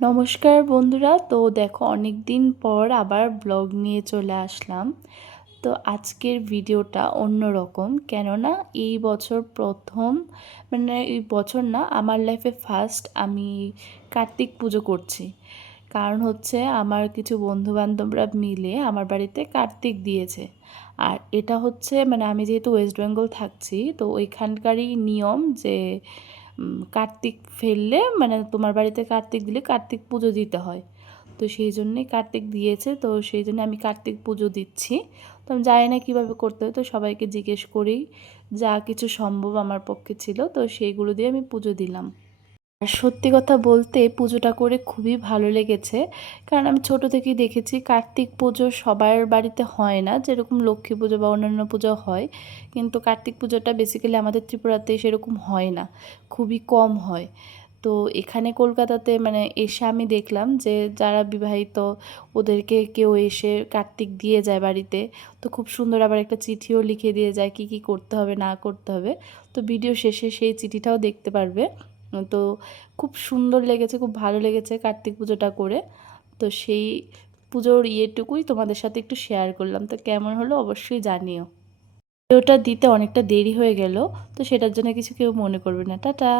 নমস্কার বন্ধুরা। তো দেখো অনেক দিন পর আবার ব্লগ নিয়ে চলে আসলাম। তো আজকের ভিডিওটা অন্যরকম, কেননা এই বছর প্রথম, মানে এই বছর না, আমার লাইফে ফার্স্ট আমি কার্তিক পুজো করছি। কারণ হচ্ছে আমার কিছু বন্ধুবান্ধবরা মিলে আমার বাড়িতে কার্তিক দিয়েছে। আর এটা হচ্ছে মানে আমি যেহেতু ওয়েস্ট বেঙ্গল থাকছি, তো ওইখানকারই নিয়ম যে কার্তিক ফেললে মানে তোমার বাড়িতে কার্তিক দিলে কার্তিক পুজো দিতে হয়। তো সেই জন্যই কার্তিক দিয়েছে, তো সেই জন্য আমি কার্তিক পুজো দিচ্ছি। তো আমি জানি না কীভাবে করতে হয়, তো সবাইকে জিজ্ঞেস করেই যা কিছু সম্ভব আমার পক্ষে ছিল তো সেইগুলো দিয়ে আমি পুজো দিলাম। আর সত্যি কথা বলতে পুজোটা করে খুবই ভালো লেগেছে। কারণ আমি ছোট থেকেই দেখেছি কার্তিক পুজো সবার বাড়িতে হয় না, যেরকম লক্ষ্মী পুজো বা অন্যান্য পুজো হয়, কিন্তু কার্তিক পুজোটা বেসিক্যালি আমাদের ত্রিপুরাতে সেরকম হয় না, খুবই কম হয়। তো এখানে কলকাতাতে মানে এসে আমি দেখলাম যে যারা বিবাহিত ওদেরকে কেউ এসে কার্তিক দিয়ে যায় বাড়িতে। তো খুব সুন্দর আবার একটা চিঠিও লিখে দিয়ে যায় কী কী করতে হবে না করতে হবে। তো ভিডিও শেষে সেই চিঠিটাও দেখতে পারবে। তো খুব সুন্দর লেগেছে, খুব ভালো লেগেছে কার্তিক পুজোটা করে। তো সেই পুজোর ইয়েটুকুই তোমাদের সাথে একটু শেয়ার করলাম। তো কেমন হলো অবশ্যই জানিও। ভিডিওটা দিতে অনেকটা দেরি হয়ে গেল, তো সেটার জন্য কিছু কেউ মনে করবে না। টাটা।